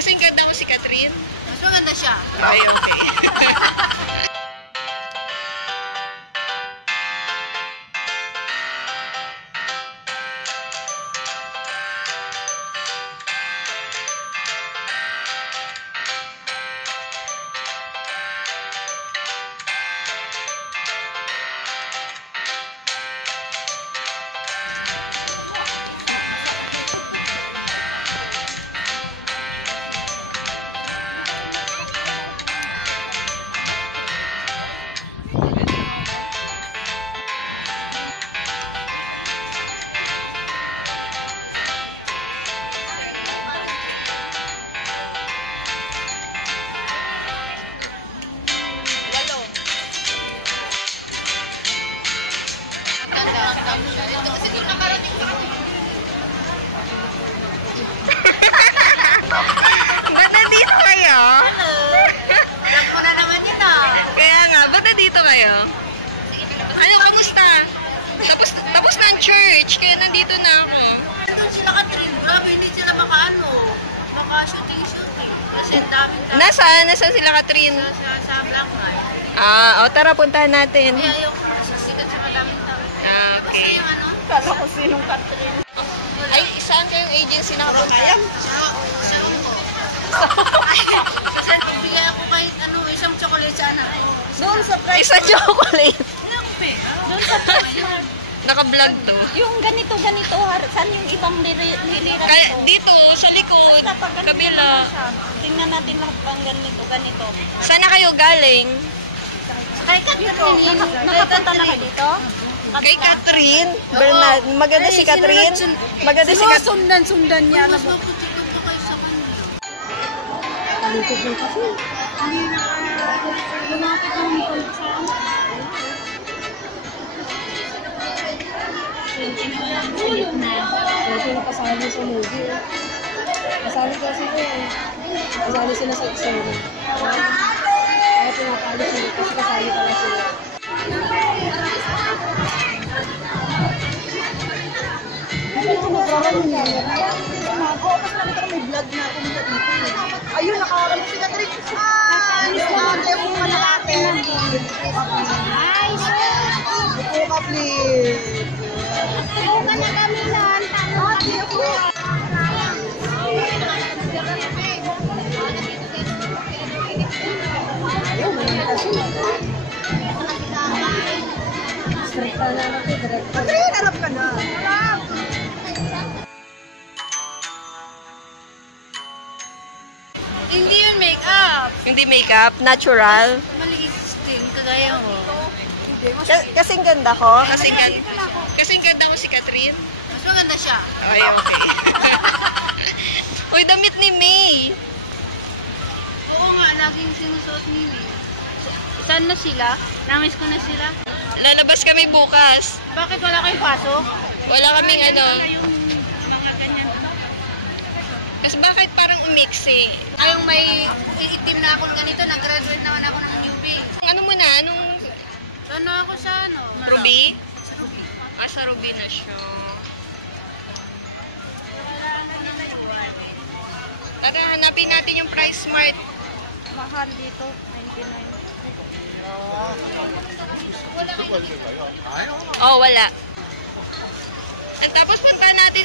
Kasing ganda ko si Catherine. Mas maganda siya. Okay, okay. Ba't nandito kayo? Hello! Vlog mo na naman yun ah. Kaya nga, ba't nandito kayo? Ano, kamusta? Tapos na ang church, kaya nandito na ako. Nandun sila Catherine, grabe, hindi sila maka-shooting. Kasi daming Nasaan sila, Catherine? sa Black Light. Ah, o tara, puntahan natin. Kaya ayoko na sisikat sa madaming tao. Ah, okay. Kasi yung ano, Kala ko sinong Catherine. Ay, saan kayong agency nakapunta? sa ko. Kasi nagbigay ako kahit ano, isang chocolate sana. Doon sa price. Isa chocolate. Doon sa price mart. Naka-vlog to. Yung ganito, saan yung ibang nilira Kaya, dito? dito, sa likod, Basta pag ganito kabila. naman siya. Tingnan natin lahat pang ganito. Saan na kayo galing? Kay Catherine, nakapunta na kayo dito? Kay Catherine? Bernard. Maganda si Catherine? Maganda si Catherine. Sundan niya. Mas maputikong ko kayo sa kanila. Talikod ng kasi. Lumapit lang nito sa Kasi nakasali sa movie. Kasali kasi ko eh. Kasali sila sa story. Kaya pinapalo sila kasi kasali pala sila. Ano yung nagrawan niya? Oo, kasi nakita ko may vlog na ako nila dito. Ayun, nakawalan si Catherine. Nakakaya mo ka na natin. Ay, Ito ka please. tulungan na kami nun. Ayun, naman kasi. Strict na natin. Catherine, harap ka na. Hindi yun make-up. Hindi makeup, natural. Maliit din, kagaya mo. Kasing ganda ko. Kasing ganda ko si Catherine. Mas maganda siya. Okay, okay. Uy, damit ni May. Oo nga, laging sinusuot ni May. Saan na sila? Namiss ko na sila. Lalabas kami bukas. Bakit wala kayong pasok? Wala kaming ano. Yung mga ganyan. Kasi bakit parang umix eh? Ayong may itim na ako ng ganito, nag-graduate naman ako ng UP. Ano muna? Anong Ano ako sa ano? Ruby? Sa Ruby. Ah, sa Ruby na siya. Tara, hanapin natin yung price smart. Mahal dito, 99. Oh, wala. At tapos punta natin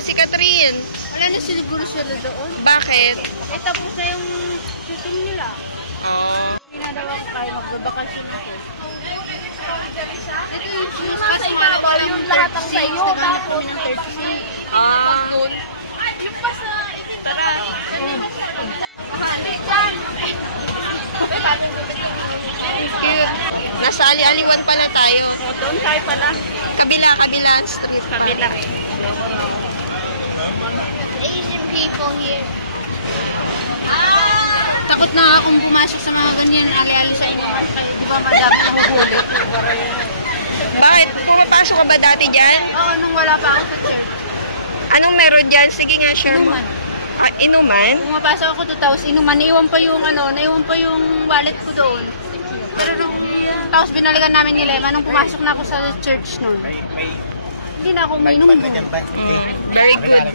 si Catherine. Wala na siguro sila doon. Bakit? Eh tapos na yung shooting nila. Oh. Pinadawa ko kayo magbabakasyon ako. Ito yung shoes. Nasa ibabaw yung lahat ang sayo, tapos Ah. tara. Cute. Nasa Ali-Aliwan pala tayo. Doon tayo pala. Kabila street. Kabila. Asian people here. Takot na akong pumasok sa mga ganyan, ali-ali sa inyo. Di ba madami nahuhuli? Bakit? Pumapasok ka ba dati dyan? Oo, nung wala pa ako sa church. Anong meron dyan? Sige nga, share mo. Inuman. Ah, inuman? Pumapasok ako 2,000 inuman. Naiwan pa yung wallet ko doon. Pero tapos binalikan namin ni Lema nung pumasok na ako sa church noon. Hindi na ako uminom doon. Very good.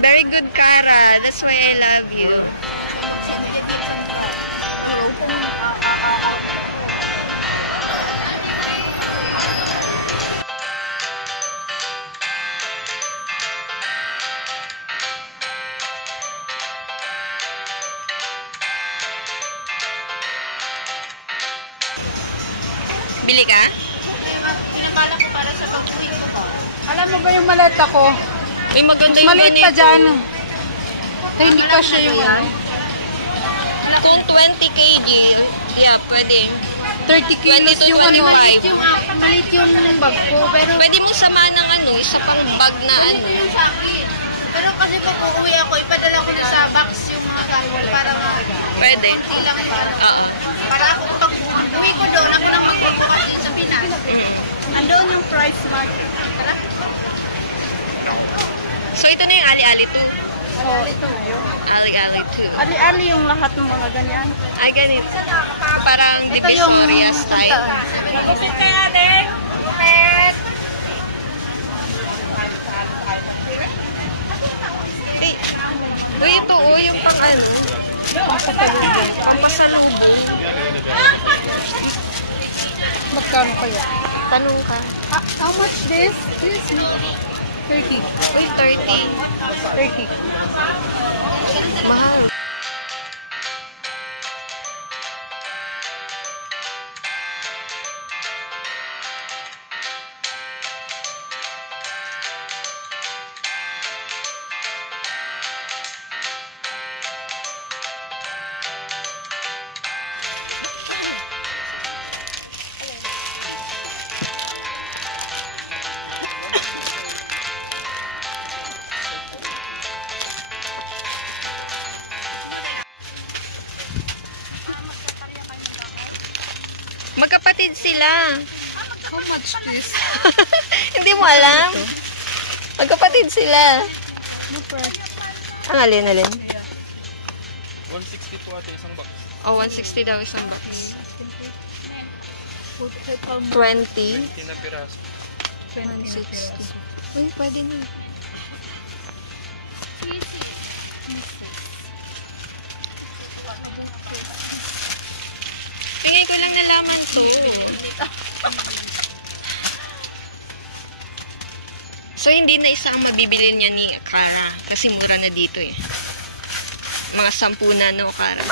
Very good, Kara. That's why I love you. Bili ka? Pinakala ko para sa pag-uwi ko. Alam mo ba yung maleta ko? May maganda yung Maliit pa ganito. dyan. Ay, hindi ka siya yung ano. Kung 20 kg, yeah, pwede. 30 kilos 20 to yung ano. 25. Malit yung bag ko, pero Pwede mo samahan ng ano, isa pang bag na ano. yung sa akin. Pero kasi pag uuwi ako, ipadala ko na sa box yung mga gamit para Pwede. ilang Oo. para ako pag uwi ko doon, ako nang magbubukas din sa Pinas. Andoon yung price market. Tara. So, ito na yung Ali-Ali 2. Oh, ito na yun. Ali-Ali 2. Ali-ali yung lahat ng mga ganyan. Ay, ganito. Parang Ito yung Divisoria style. Lupit kaya din. Lupit. Eh, uy, ito yung pang ano. Pang pasalubong. Magkano kaya? Tanong ka. How much this? This 30. Uy, 30. 30. Mahal. Magkapatid sila. How much this? Hindi mo alam? Magkapatid sila. No price. Ang alin? 160 po ate, isang box. Oh, 160 daw isang box. 20. 15 na piraso. 160. Uy, pwede na. Tingin ko lang nalaman to. So, hindi na isa ang mabibili niya ni Kara. Kasi mura na dito eh. Mga 10 na, no, Kara?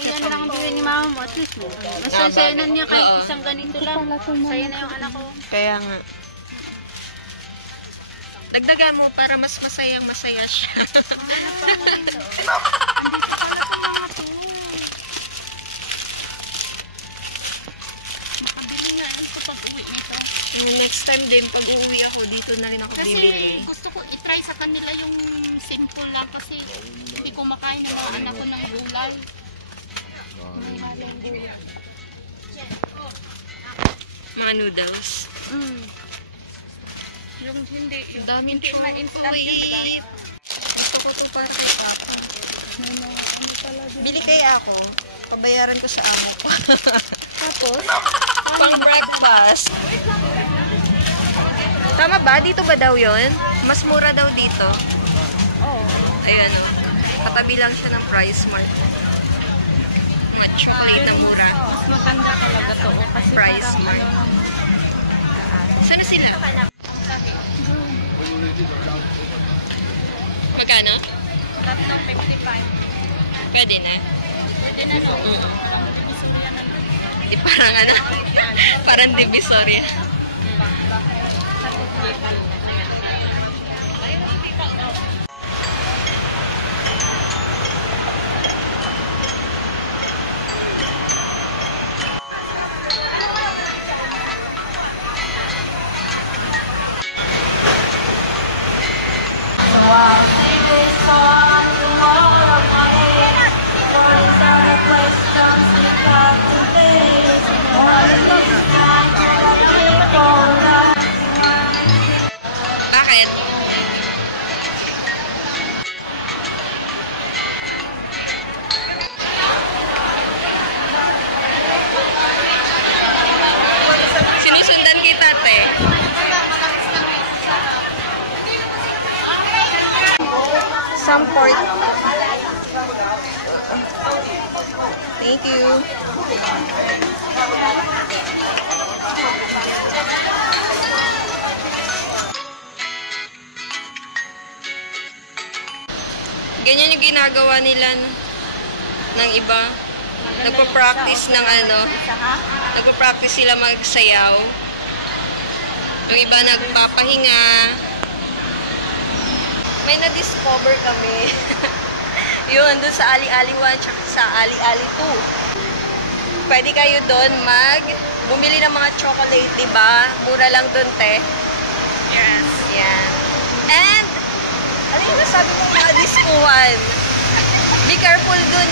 Iyan lang ang bili ni mama mo, at least mo. Masasayanan niya kahit Oo. isang ganito lang. Saya na yung anak ko. Kaya nga. Dagdagan mo para mas masaya siya. Makabili nga ako pag uwi nito. Next time din, pag uuwi ako, dito na rin ako bibili. Kasi gusto ko itry sa kanila yung simple lang kasi hindi ko makain ng mga anak ko ng gulay. Mga noodles. Yung hindi, Ang daming hindi ma-instant yun, diba? chocolate. Gusto ko to para kay Papa. Bili kaya ako. Pabayaran ko sa amo ko. Tapos, Pang breakfast. Tama ba? Dito ba daw yon? Mas mura daw dito. oh, Ayan o. Katabi lang siya ng Price Mart. Mga chocolate na mura. mas maganda talaga to. Kasi Price parang Mart. Sana sila? Magkano? 3.55. Pwede na. Pwede na no? Di parang ano? Parang Divisoria. Bakit? Sinusundan kita. Some pork. Thank you. Ganyan yung ginagawa nila ng iba. Nagpa-practice ng nagpa-practice sila magsayaw. Yung iba nagpapahinga. May na-discover kami. Yun, dun sa Ali-Ali 1 tsaka sa Ali-Ali 2. Pwede kayo dun bumili ng mga chocolate, diba? Mura lang dun, te. Yes. Yan. And, ano yung nasabi mo mga diskuhan? Be careful dun,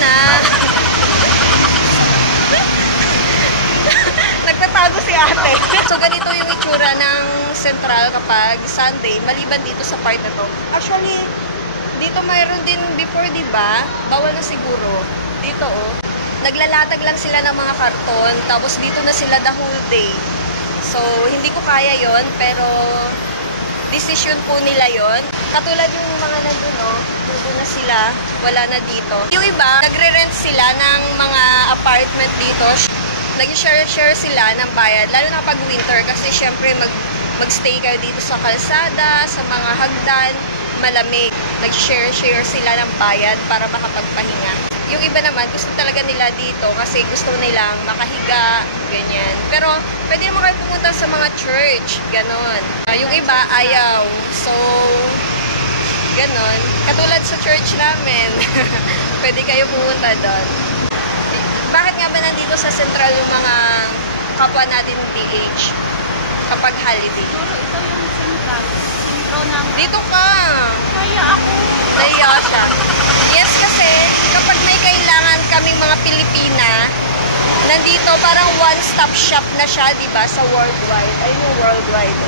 Nagtatago si ate. So, ganito yung itsura ng Central kapag Sunday, maliban dito sa part na to. Actually, dito mayroon din before, diba? Bawal na siguro. Dito, naglalatag lang sila ng mga karton, tapos dito na sila the whole day. So, hindi ko kaya yon, pero decision po nila yon. Katulad yung mga nandun, nandun na sila, wala na dito. Yung iba, nagre-rent sila ng mga apartment dito. Nag-share sila ng bayad, lalo na pag winter, kasi syempre mag-stay kayo dito sa kalsada, sa mga hagdan, malamig. Nag-share sila ng bayad para makapagpahinga. Yung iba naman, gusto talaga nila dito kasi gusto nilang makahiga, ganyan. Pero, pwede naman kayo pumunta sa mga church, ganon. Yung iba, ayaw. So, ganon. Katulad sa church namin, pwede kayo pumunta doon. Bakit nga ba nandito sa Central yung mga kapwa natin DH kapag holiday? Pero ito yung Central. Sentro ng... Dito ka! Kaya ako. Naiya siya. Yes, kasi kapag may kailangan kaming mga Pilipina, nandito parang one-stop shop na siya, diba, sa worldwide. Ay, yung worldwide.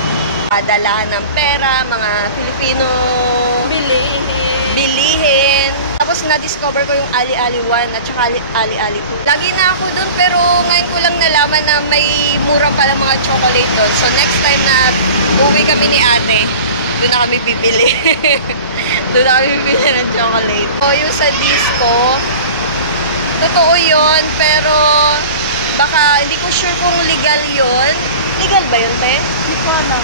Padalahan ng pera, mga Filipino bilihin. Tapos na-discover ko yung Ali-Ali 1 at saka Ali-Ali 2. Lagi na ako dun, pero ngayon ko lang nalaman na may murang pala mga chocolate dun. So next time na uwi kami ni ate, doon na kami bibili. Doon na kami bibili ng chocolate. So yung sa disco, totoo yun, pero baka hindi ko sure kung legal yun. Legal ba yun, te? Hindi ko alam.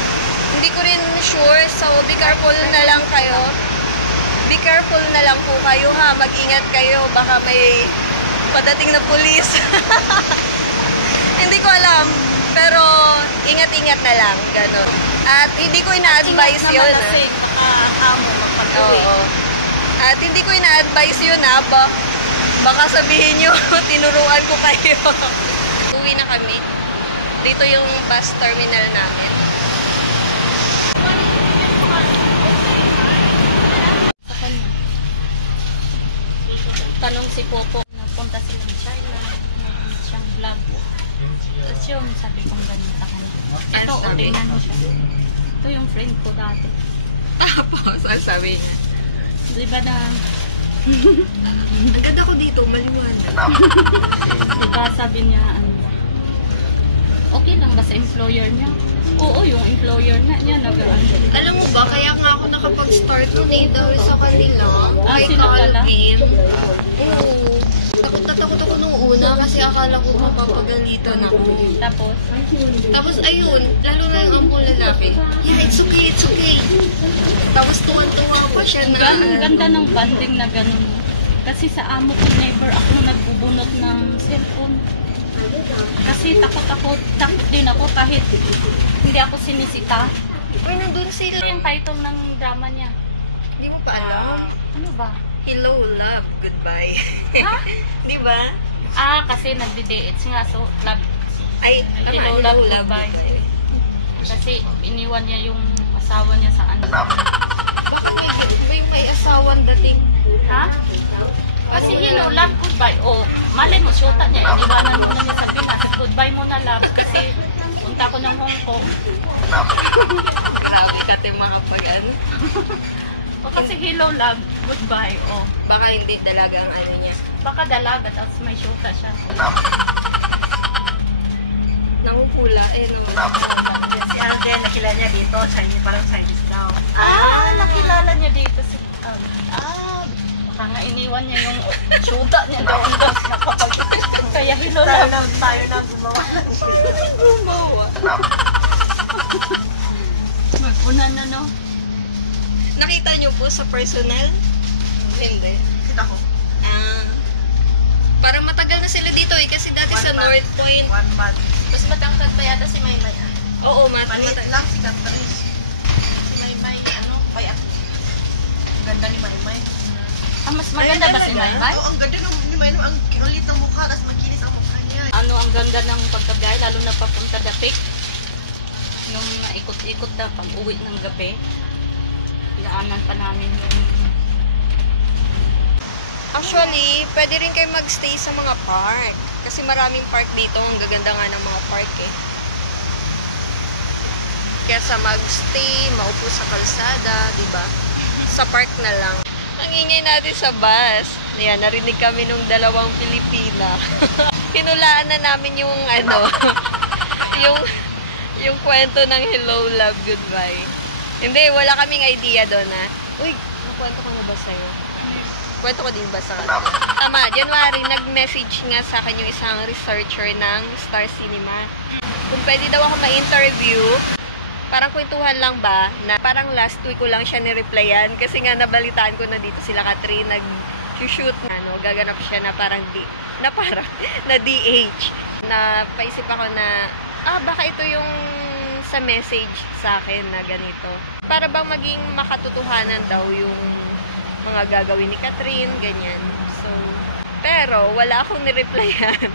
Hindi ko rin sure, so be careful na lang kayo. Be careful na lang po kayo, ha. Mag-ingat kayo, baka may padating na pulis. Hindi ko alam, pero ingat-ingat na lang, gano'n. At hindi ko ina-advise yun, ha. Oo. At hindi ko ina-advise yun, ha. Baka sabihin nyo, tinuruan ko kayo. Uwi na kami. Dito yung bus terminal namin. Tanong si Popo, napunta silang China, meron siyang vlog. Tapos yun, sabi kong ganun sa kanya. Ito, tingnan mo siya. Ito yung friend ko dati. Tapos, ang sabi niya? Diba na... Ang ganda ko dito, maliwanag. Diba sabi niya, okay lang ba sa employer niya? Oo, yung employer niya nag-ano. Alam mo ba, kaya nga ako nakapag-start dahil sa kanila. Kay sino pala? Calvin. Oo. Takot ako nung una kasi akala ko mapapagalitan ako. Tapos ayun, lalo na yung ampong lalaki. Yeah, it's okay, it's okay. Tapos tuwan-tuwa pa siya na... Ganda ng banding na ganun. Kasi sa amo ko, never ako nagbubunot ng cellphone. Kasi takot din ako kahit hindi ako sinisita. Uy, nandun sila. Ito yung title ng drama niya. Hindi mo pa alam? Ano ba? Hello, love, goodbye. Ha? Di ba? Kasi nagdi-dates nga, so love. Ay, Hello, love, goodbye. Kasi iniwan niya yung asawa niya sa ano. Bakit may asawan dating? Ha? Kasi hello, love, goodbye. O, malay mo, syota niya. Iniwanan mo na niya sa Pinas. Goodbye mo na, love. Kasi punta ko ng Hong Kong. Grabe ka tayo makapag-ano. O kasi hello, love, goodbye. O, Baka hindi dalaga ang ano niya. baka dalaga, tapos may syota siya. Nangupula, naman. Si Alden, nakilala niya dito, Chinese, parang Chinese daw. Nakilala niya dito si Baka nga iniwan niya yung syuta niya doon sa kapag kaya hinula. Tayo na gumawa. Gumawa. Magpunan na, no? Nakita niyo po sa personal? Hindi. Kita ko. Parang matagal na sila dito kasi dati sa North Point. 1 month. Mas matangkad pa yata si Maymay. Oo, Maliit lang si Catrice. Si Maymay, payat. Ang ganda ni Maymay. Mas maganda ba si Maymay? Oo, ang ganda ni Maymay. Ang liit ng mukha, tapos makinis ang mukha niya. Ano ang ganda ng pagkabiyahe, lalo na papunta Dapit. Yung naikot-ikot na pag-uwi ng gabi. Pinaanan pa namin yung... Actually, pwede rin kayo magstay sa mga park. Kasi maraming park dito. Ang gaganda nga ng mga park eh. Kesa magstay, maupo sa kalsada, di ba? Sa park na lang. Ang ingay natin sa bus. Ayan, narinig kami nung dalawang Pilipina. Hinulaan na namin yung yung kwento ng hello, love, goodbye. Hindi, wala kaming idea doon ha. Uy, nakwento ko na ba sa'yo? Kwento ko din ba sa kanila? Tama, January, nag-message nga sa akin yung isang researcher ng Star Cinema. Kung pwede daw ako ma-interview, parang kwentuhan lang ba, na parang last week ko lang siya ni-replyan kasi nga nabalitaan ko na dito sila Catherine nag-shoot na, gaganap siya na parang na DH. Napaisip ako na, baka ito yung sa message sa akin na ganito. Para bang maging makatotohanan daw yung mga gagawin ni Catherine, ganyan. So, pero wala akong ni-replyan.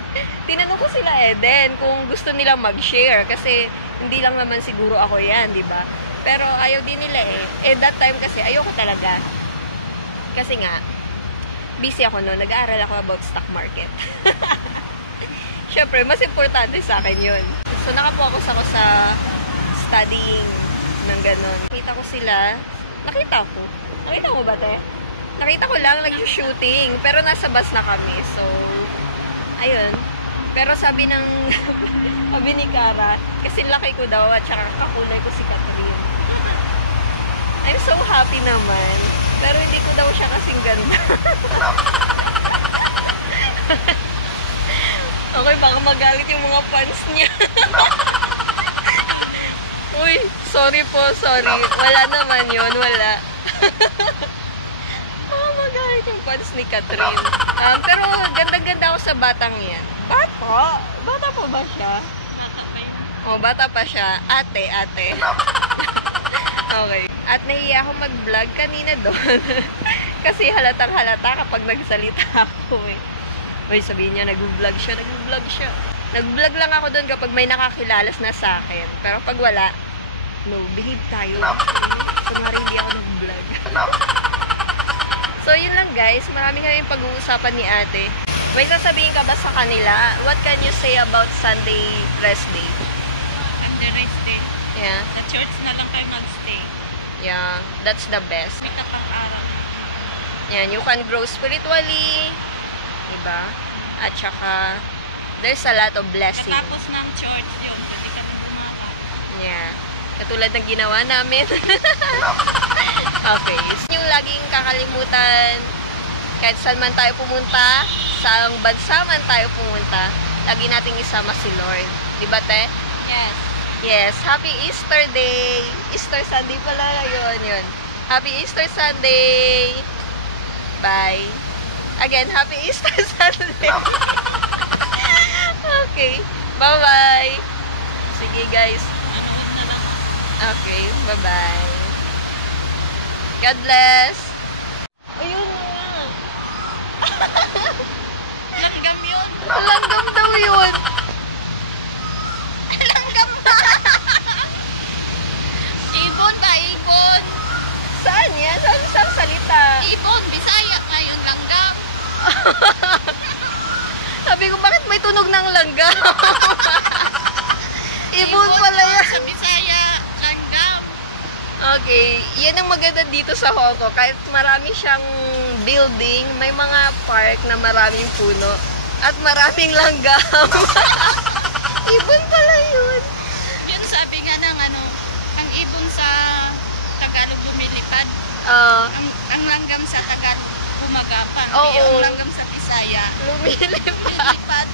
Tinanong ko sila Eden kung gusto nilang mag-share kasi hindi lang naman siguro ako yan, di ba? Pero ayaw din nila eh. That time kasi ayoko talaga. Kasi nga, busy ako noon. Nag-aaral ako about stock market. Siyempre, mas importante sa akin yun. So, nakapokus ako sa studying ng ganon. Nakita ko sila. Nakita mo ba, te? Nakita ko lang, nag-shooting. Pero nasa bus na kami. So, ayun. Pero sabi ni Cara, kasi laki ko daw at saka kakulay ko si Catherine. I'm so happy naman. Pero hindi ko daw siya kasing ganda. Okay, baka magalit yung mga fans niya. Uy, sorry po, sorry. Wala naman yun, wala. Magalit yung fans ni Catherine. Pero ganda-ganda ako sa batang yan. Bata? Bata pa ba siya? Bata pa yun. Oh, bata pa siya. Ate. Okay. At nahiya ako mag-vlog kanina doon. Kasi halatang-halata kapag nagsalita ako eh. Uy, sabihin niya, nag-vlog siya. Nag-vlog lang ako doon kapag may nakakilalas na sa akin. Pero pag wala, no, behave tayo. Kunwari hindi ako nag-vlog. So, yun lang guys. Marami kaming pag-uusapan ni ate. May sasabihin ka ba sa kanila? What can you say about Sunday rest day? Sunday rest day. Yeah. Sa church na lang kayo mag-stay. Yeah. That's the best. May kapag-araw. Yan. You can grow spiritually. Diba? At saka, there's a lot of blessing. Katapos ng church yun, pwede ka na bumakat. Yeah. Katulad ng ginawa namin. Okay. Yung laging kakalimutan, kahit saan man tayo pumunta, saang bansa man tayo pumunta, lagi nating isama si Lord. Diba, te? Yes. Yes. Happy Easter Day! Easter Sunday pala yun. Happy Easter Sunday! Bye! Again, Happy Easter Sunday! Okay. Bye-bye! Sige, guys. Manood na lang. Okay. Bye-bye. God bless! Ayun nga. Langgam yun. Langgam daw yun. Langgam ba? Ibon ba? Ibon. Saan yan? Saan salita? Ibon. Bisaya ngayon. Langgam. Sabi ko, bakit may tunog ng langgam? Ibon pala yan. Sa Bisaya. Langgam. Okay, yan ang maganda dito sa Hong Kong. Kahit marami siyang building, may mga park na maraming puno at maraming langgam. Ibon pala yun. Yun sabi nga ng ang ibon sa Tagalog lumilipad. Ah, Ang Ang langgam sa Tagalog, gumagapang. Oo. Yung langgam sa Bisaya, Lumilipad. lilipat.